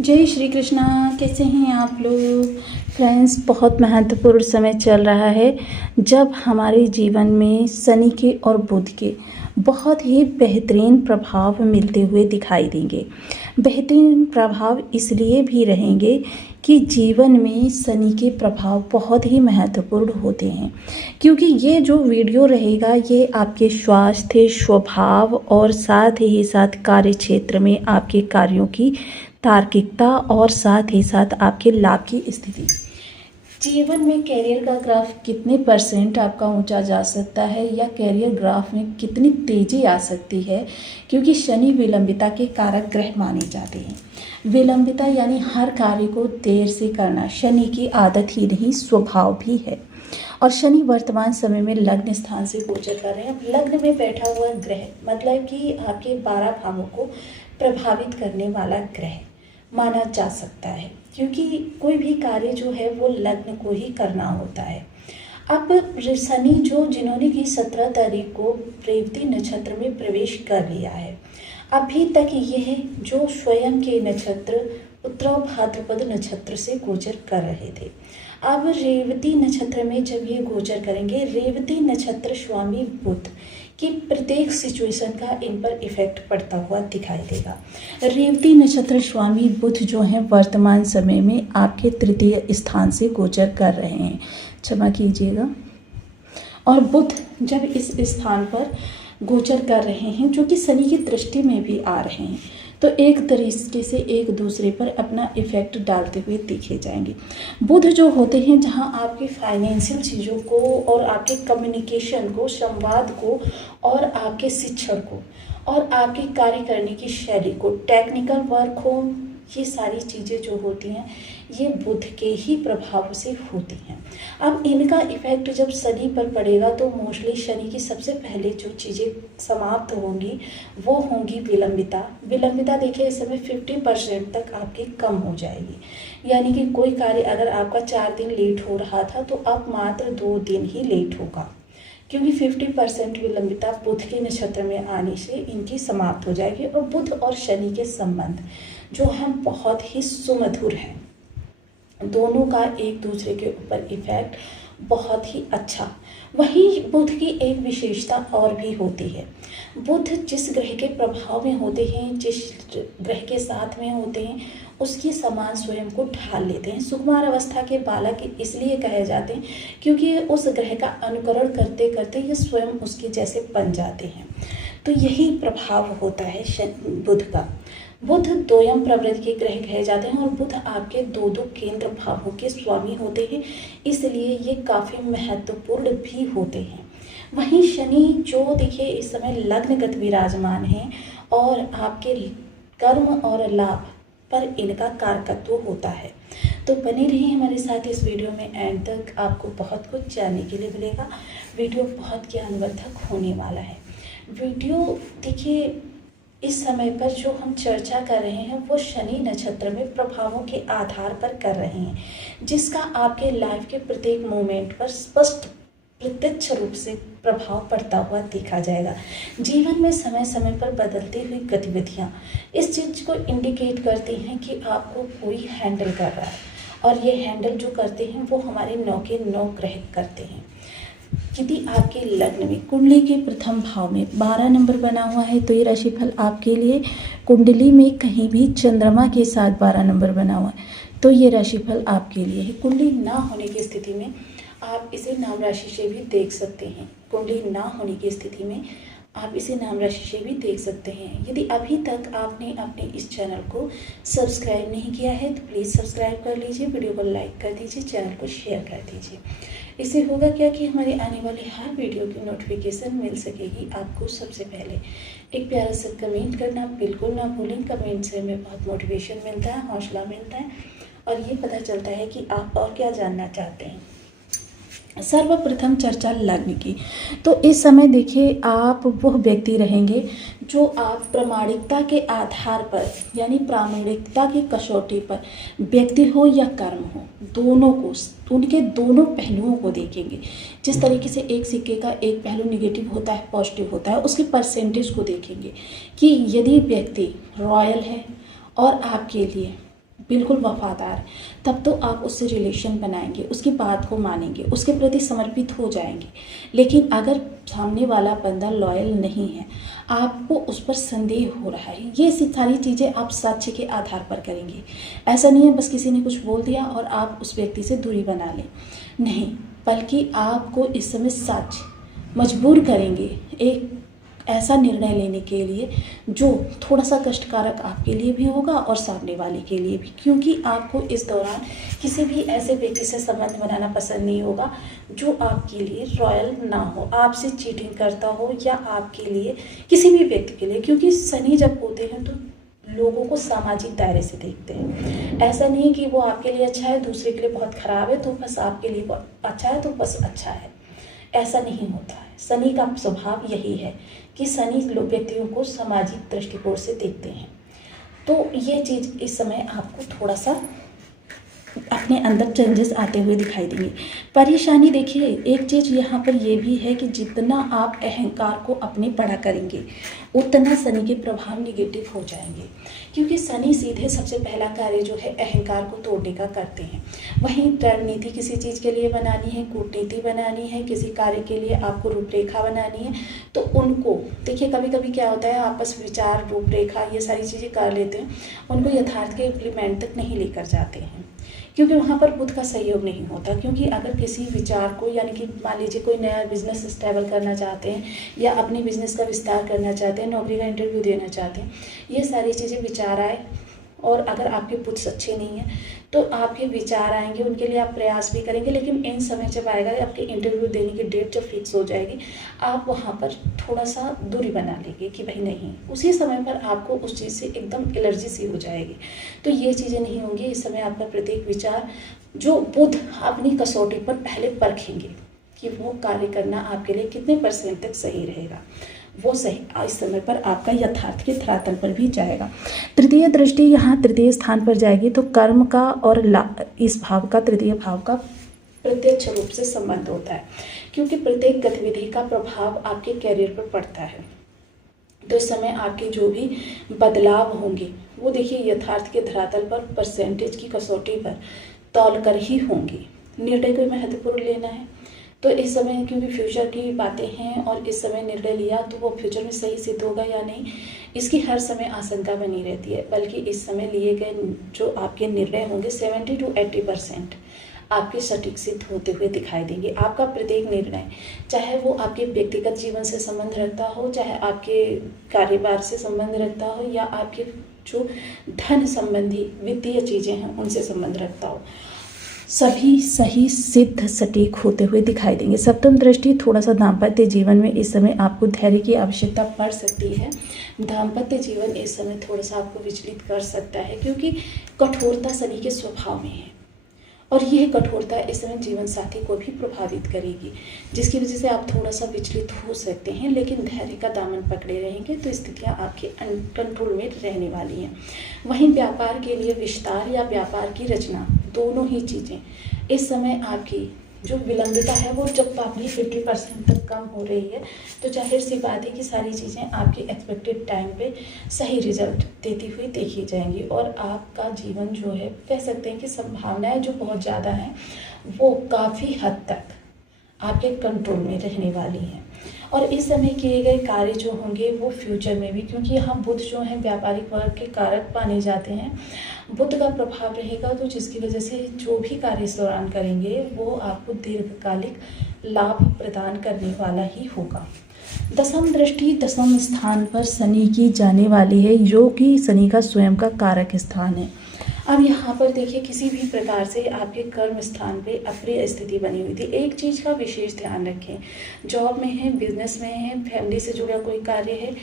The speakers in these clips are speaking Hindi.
जय श्री कृष्णा। कैसे हैं आप लोग फ्रेंड्स। बहुत महत्वपूर्ण समय चल रहा है जब हमारे जीवन में शनि के और बुध के बहुत ही बेहतरीन प्रभाव मिलते हुए दिखाई देंगे। बेहतरीन प्रभाव इसलिए भी रहेंगे कि जीवन में शनि के प्रभाव बहुत ही महत्वपूर्ण होते हैं, क्योंकि ये जो वीडियो रहेगा ये आपके स्वास्थ्य, स्वभाव और साथ ही साथ कार्य क्षेत्र में आपके कार्यों की तार्किकता और साथ ही साथ आपके लाभ की स्थिति, जीवन में कैरियर का ग्राफ कितने परसेंट आपका ऊंचा जा सकता है या कैरियर ग्राफ में कितनी तेजी आ सकती है, क्योंकि शनि विलंबिता के कारक ग्रह माने जाते हैं। विलंबिता यानी हर कार्य को देर से करना शनि की आदत ही नहीं, स्वभाव भी है। और शनि वर्तमान समय में लग्न स्थान से गोचर कर रहे हैं। अब लग्न में बैठा हुआ ग्रह मतलब कि आपके 12 भावों को प्रभावित करने वाला ग्रह माना जा सकता है, क्योंकि कोई भी कार्य जो है वो लग्न को ही करना होता है। अब शनि जिन्होंने कि 17 तारीख को रेवती नक्षत्र में प्रवेश कर लिया है, अभी तक यह जो स्वयं के नक्षत्र उत्तरा भाद्रपद नक्षत्र से गोचर कर रहे थे। अब रेवती नक्षत्र में जब ये गोचर करेंगे, रेवती नक्षत्र स्वामी बुध कि प्रत्येक सिचुएशन का इन पर इफेक्ट पड़ता हुआ दिखाई देगा। रेवती नक्षत्र स्वामी बुध जो हैं वर्तमान समय में आपके तृतीय स्थान से गोचर कर रहे हैं, क्षमा कीजिएगा। और बुध जब इस स्थान पर गोचर कर रहे हैं जो कि शनि की दृष्टि में भी आ रहे हैं, तो एक तरीके से एक दूसरे पर अपना इफेक्ट डालते हुए दिखे जाएंगे। बुध जो होते हैं जहां आपके फाइनेंशियल चीज़ों को और आपके कम्युनिकेशन को, संवाद को और आपके शिक्षण को और आपके कार्य करने की शैली को, टेक्निकल वर्क हो, ये सारी चीज़ें जो होती हैं ये बुध के ही प्रभाव से होती हैं। अब इनका इफेक्ट जब शनि पर पड़ेगा तो मोस्टली शनि की सबसे पहले जो चीज़ें समाप्त होंगी वो होंगी विलंबिता। विलंबिता देखिए इस समय 50% तक आपकी कम हो जाएगी, यानी कि कोई कार्य अगर आपका 4 दिन लेट हो रहा था तो अब मात्र 2 दिन ही लेट होगा, क्योंकि 50% विलंबिता बुध के नक्षत्र में आने से इनकी समाप्त हो जाएगी। और बुध और शनि के संबंध जो हैं बहुत ही सुमधुर हैं, दोनों का एक दूसरे के ऊपर इफेक्ट बहुत ही अच्छा। वहीं बुध की एक विशेषता और भी होती है, बुध जिस ग्रह के प्रभाव में होते हैं, जिस ग्रह के साथ में होते हैं, उसकी समान स्वयं को ढाल लेते हैं। सुकुमार अवस्था के बालक इसलिए कहे जाते हैं क्योंकि उस ग्रह का अनुकरण करते करते ये स्वयं उसके जैसे बन जाते हैं। तो यही प्रभाव होता है बुध का। बुध द्वयम प्रवृत्ति के ग्रह कहे जाते हैं और बुध आपके दो केंद्र भावों के स्वामी होते हैं, इसलिए ये काफ़ी महत्वपूर्ण भी होते हैं। वहीं शनि जो देखिए इस समय लग्नगत विराजमान है और आपके कर्म और लाभ पर इनका कारकत्व होता है। तो बने रहिए हमारे साथ इस वीडियो में, एंड तक आपको बहुत कुछ जानने के लिए मिलेगा। वीडियो बहुत ज्ञानवर्धक होने वाला है। वीडियो देखिए इस समय पर जो हम चर्चा कर रहे हैं वो शनि नक्षत्र में प्रभावों के आधार पर कर रहे हैं, जिसका आपके लाइफ के प्रत्येक मोमेंट पर स्पष्ट प्रत्यक्ष रूप से प्रभाव पड़ता हुआ देखा जाएगा। जीवन में समय समय पर बदलती हुई गतिविधियां इस चीज़ को इंडिकेट करती हैं कि आपको कोई हैंडल कर रहा है, और ये हैंडल जो करते हैं वो हमारे 9 के 9 ग्रह करते हैं। यदि आपके लग्न में कुंडली के प्रथम भाव में 12 नंबर बना हुआ है तो ये राशिफल आपके लिए, कुंडली में कहीं भी चंद्रमा के साथ 12 नंबर बना हुआ है तो ये राशिफल आपके लिए है। कुंडली ना होने की स्थिति में आप इसे नाम राशि से भी देख सकते हैं। कुंडली ना होने की स्थिति में आप इसे नाम राशि से भी देख सकते हैं। यदि अभी तक आपने अपने इस चैनल को सब्सक्राइब नहीं किया है तो प्लीज़ सब्सक्राइब कर लीजिए, वीडियो को लाइक कर दीजिए, चैनल को शेयर कर दीजिए। इससे होगा क्या कि हमारे आने वाली हर वीडियो की नोटिफिकेशन मिल सकेगी आपको सबसे पहले। एक प्यारा सा कमेंट करना बिल्कुल ना भूलें। कमेंट से हमें बहुत मोटिवेशन मिलता है, हौसला मिलता है और ये पता चलता है कि आप और क्या जानना चाहते हैं। सर्वप्रथम चर्चा लग्न की, तो इस समय देखिए आप वह व्यक्ति रहेंगे जो आप प्रामाणिकता के आधार पर यानी प्रामाणिकता की कसौटी पर व्यक्ति हो या कर्म हो, दोनों को, उनके दोनों पहलुओं को देखेंगे। जिस तरीके से एक सिक्के का एक पहलू निगेटिव होता है, पॉजिटिव होता है, उसके परसेंटेज को देखेंगे कि यदि व्यक्ति रॉयल है और आपके लिए बिल्कुल वफादार, तब तो आप उससे रिलेशन बनाएंगे, उसकी बात को मानेंगे, उसके प्रति समर्पित हो जाएंगे। लेकिन अगर सामने वाला बंदा लॉयल नहीं है, आपको उस पर संदेह हो रहा है, ये सारी चीज़ें आप साक्ष्य के आधार पर करेंगे। ऐसा नहीं है बस किसी ने कुछ बोल दिया और आप उस व्यक्ति से दूरी बना लें, नहीं, बल्कि आपको इस समय साक्ष्य मजबूर करेंगे एक ऐसा निर्णय लेने के लिए जो थोड़ा सा कष्टकारक आपके लिए भी होगा और सामने वाले के लिए भी, क्योंकि आपको इस दौरान किसी भी ऐसे व्यक्ति से संबंध बनाना पसंद नहीं होगा जो आपके लिए रॉयल ना हो, आपसे चीटिंग करता हो, या आपके लिए किसी भी व्यक्ति के लिए, क्योंकि शनि जब होते हैं तो लोगों को सामाजिक दायरे से देखते हैं। ऐसा नहीं है कि वो आपके लिए अच्छा है, दूसरे के लिए बहुत खराब है, तो बस आपके लिए अच्छा है तो बस अच्छा है, ऐसा नहीं होता है। शनि का स्वभाव यही है कि शनि लोग व्यक्तियों को सामाजिक दृष्टिकोण से देखते हैं। तो ये चीज़ इस समय आपको थोड़ा सा अपने अंदर चेंजेस आते हुए दिखाई देंगे। परेशानी देखिए, एक चीज़ यहाँ पर ये भी है कि जितना आप अहंकार को अपने बड़ा करेंगे उतना शनि के प्रभाव निगेटिव हो जाएंगे, क्योंकि शनि सीधे सबसे पहला कार्य जो है अहंकार को तोड़ने का करते हैं। वहीं रणनीति किसी चीज़ के लिए बनानी है, कूटनीति बनानी है, किसी कार्य के लिए आपको रूपरेखा बनानी है, तो उनको देखिए कभी कभी क्या होता है, आपस विचार रूपरेखा ये सारी चीज़ें कर लेते हैं, उनको यथार्थ के इम्प्लीमेंट तक नहीं लेकर जाते हैं, क्योंकि वहाँ पर बुध का सहयोग नहीं होता। क्योंकि अगर किसी विचार को, यानी कि मान लीजिए कोई नया बिजनेस स्टेबल करना चाहते हैं या अपने बिजनेस का विस्तार करना चाहते हैं, नौकरी का इंटरव्यू देना चाहते हैं, ये सारी चीज़ें विचार आए, और अगर आपके बुध अच्छे नहीं हैं तो आपके विचार आएंगे, उनके लिए आप प्रयास भी करेंगे, लेकिन इन समय जब आएगा आपके इंटरव्यू देने की डेट जब फिक्स हो जाएगी, आप वहाँ पर थोड़ा सा दूरी बना लेंगे कि भाई नहीं, उसी समय पर आपको उस चीज़ से एकदम एलर्जी सी हो जाएगी। तो ये चीज़ें नहीं होंगी। इस समय आपका प्रत्येक विचार जो बुध अपनी कसौटी पर पहले परखेंगे कि वो कार्य करना आपके लिए कितने % तक सही रहेगा, वो सही इस समय पर आपका यथार्थ के धरातल पर भी जाएगा। तृतीय दृष्टि यहाँ तृतीय स्थान पर जाएगी, तो कर्म का और इस भाव का, तृतीय भाव का प्रत्यक्ष रूप से संबंध होता है, क्योंकि प्रत्येक गतिविधि का प्रभाव आपके कैरियर पर पड़ता है। तो इस समय आपके जो भी बदलाव होंगे वो देखिए यथार्थ के धरातल पर % की कसौटी पर तौल कर ही होंगी। निर्णय कोई महत्वपूर्ण लेना है तो इस समय, क्योंकि फ्यूचर की बातें हैं और इस समय निर्णय लिया तो वो फ्यूचर में सही सिद्ध होगा या नहीं, इसकी हर समय आशंका बनी रहती है। बल्कि इस समय लिए गए जो आपके निर्णय होंगे 70 to 80% आपके सटीक सिद्ध होते हुए दिखाई देंगे। आपका प्रत्येक निर्णय, चाहे वो आपके व्यक्तिगत जीवन से संबंध रखता हो, चाहे आपके कारोबार से संबंध रखता हो, या आपके जो धन संबंधी वित्तीय चीज़ें हैं उनसे संबंध रखता हो, सभी सही सिद्ध सटीक होते हुए दिखाई देंगे। सप्तम दृष्टि थोड़ा सा दाम्पत्य जीवन में इस समय आपको धैर्य की आवश्यकता पड़ सकती है। दाम्पत्य जीवन इस समय थोड़ा सा आपको विचलित कर सकता है, क्योंकि कठोरता शनि के स्वभाव में है, और यह कठोरता इस समय जीवन साथी को भी प्रभावित करेगी, जिसकी वजह से आप थोड़ा सा विचलित हो सकते हैं। लेकिन धैर्य का दामन पकड़े रहेंगे तो स्थितियां आपके कंट्रोल में रहने वाली हैं। वहीं व्यापार के लिए विस्तार या व्यापार की रचना, दोनों ही चीज़ें इस समय आपकी जो विलंबिता है वो जब अपनी 50% तक कम हो रही है, तो जाहिर सी बात है कि सारी चीज़ें आपके एक्सपेक्टेड टाइम पे सही रिजल्ट देती हुई देखी जाएंगी, और आपका जीवन जो है कह सकते हैं कि संभावनाएं जो बहुत ज़्यादा हैं वो काफ़ी हद तक आपके कंट्रोल में रहने वाली हैं। और इस समय किए गए कार्य जो होंगे वो फ्यूचर में भी, क्योंकि यहाँ बुध जो है व्यापारिक वर्ग के कारक माने जाते हैं, बुध का प्रभाव रहेगा, तो जिसकी वजह से जो भी कार्य इस दौरान करेंगे वो आपको दीर्घकालिक लाभ प्रदान करने वाला ही होगा। दसम दृष्टि दसम स्थान पर शनि की जाने वाली है, जो कि शनि का स्वयं का कारक स्थान है। अब यहाँ पर देखिए किसी भी प्रकार से आपके कर्म स्थान पे अप्रिय स्थिति बनी हुई थी। एक चीज़ का विशेष ध्यान रखें, जॉब में है, बिजनेस में है, फैमिली से जुड़ा कोई कार्य है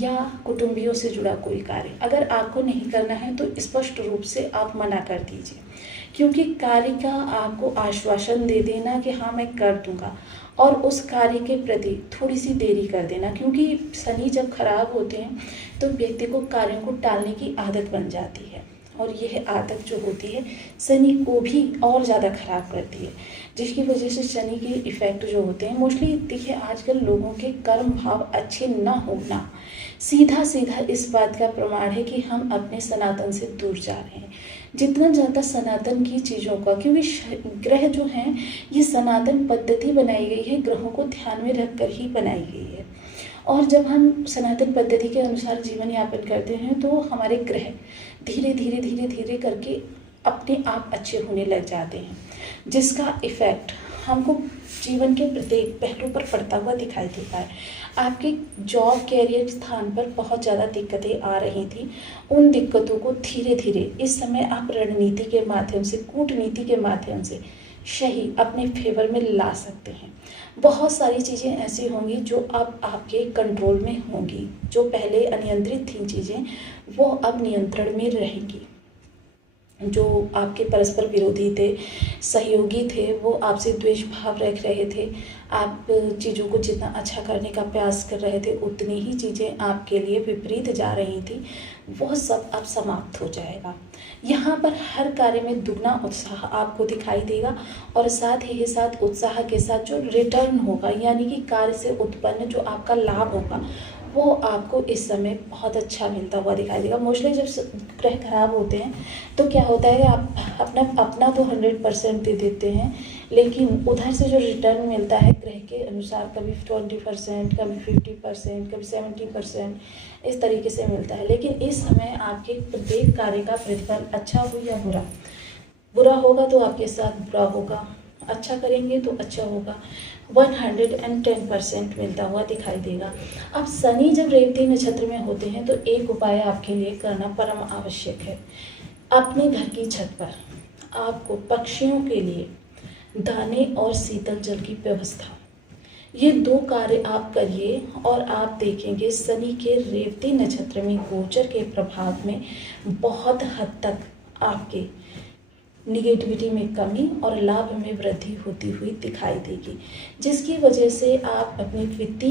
या कुटुंबियों से जुड़ा कोई कार्य, अगर आपको नहीं करना है तो स्पष्ट रूप से आप मना कर दीजिए, क्योंकि कार्य का आपको आश्वासन दे देना कि हाँ मैं कर दूंगा, और उस कार्य के प्रति थोड़ी सी देरी कर देना, क्योंकि शनि जब खराब होते हैं तो व्यक्ति को कार्यों को टालने की आदत बन जाती है, और यह आदत जो होती है शनि को भी और ज़्यादा खराब करती है, जिसकी वजह से शनि के इफ़ेक्ट जो होते हैं मोस्टली देखिए आजकल लोगों के कर्म भाव अच्छे ना होना सीधा सीधा इस बात का प्रमाण है कि हम अपने सनातन से दूर जा रहे हैं। जितना ज़्यादा सनातन की चीज़ों का, क्योंकि ग्रह जो हैं ये सनातन पद्धति बनाई गई है, ग्रहों को ध्यान में रखकर ही बनाई गई है। और जब हम सनातन पद्धति के अनुसार जीवन यापन करते हैं तो हमारे ग्रह धीरे धीरे धीरे धीरे करके अपने आप अच्छे होने लग जाते हैं, जिसका इफ़ेक्ट हमको जीवन के प्रत्येक पहलू पर पड़ता हुआ दिखाई देता है। आपके जॉब कैरियर स्थान पर बहुत ज़्यादा दिक्कतें आ रही थी, उन दिक्कतों को धीरे धीरे इस समय आप रणनीति के माध्यम से, कूटनीति के माध्यम से सही अपने फेवर में ला सकते हैं। बहुत सारी चीज़ें ऐसी होंगी जो अब आपके कंट्रोल में होंगी, जो पहले अनियंत्रित थी चीज़ें वो अब नियंत्रण में रहेंगी। जो आपके परस्पर विरोधी थे, सहयोगी थे, वो आपसे द्वेष भाव रख रहे थे। आप चीज़ों को जितना अच्छा करने का प्रयास कर रहे थे उतनी ही चीज़ें आपके लिए विपरीत जा रही थी, वो सब अब समाप्त हो जाएगा। यहाँ पर हर कार्य में दुगना उत्साह आपको दिखाई देगा और साथ ही साथ उत्साह के साथ जो रिटर्न होगा यानी कि कार्य से उत्पन्न जो आपका लाभ होगा वो आपको इस समय बहुत अच्छा मिलता हुआ दिखाई देगा। मोस्टली जब ग्रह खराब होते हैं तो क्या होता है आप अपना तो 100% दे देते हैं, लेकिन उधर से जो रिटर्न मिलता है ग्रह के अनुसार कभी 20%, कभी 50%, कभी 70%, इस तरीके से मिलता है। लेकिन इस समय आपके प्रत्येक कार्य का प्रतिफल अच्छा हो या बुरा होगा तो आपके साथ बुरा होगा, अच्छा करेंगे तो अच्छा होगा, 110% मिलता हुआ दिखाई देगा। अब शनि जब रेवती नक्षत्र में होते हैं तो एक उपाय आपके लिए करना परम आवश्यक है। अपने घर की छत पर आपको पक्षियों के लिए दाने और शीतल जल की व्यवस्था, ये 2 कार्य आप करिए और आप देखेंगे शनि के रेवती नक्षत्र में गोचर के प्रभाव में बहुत हद तक आपके निगेटिविटी में कमी और लाभ में वृद्धि होती हुई दिखाई देगी, जिसकी वजह से आप अपनी वित्तीय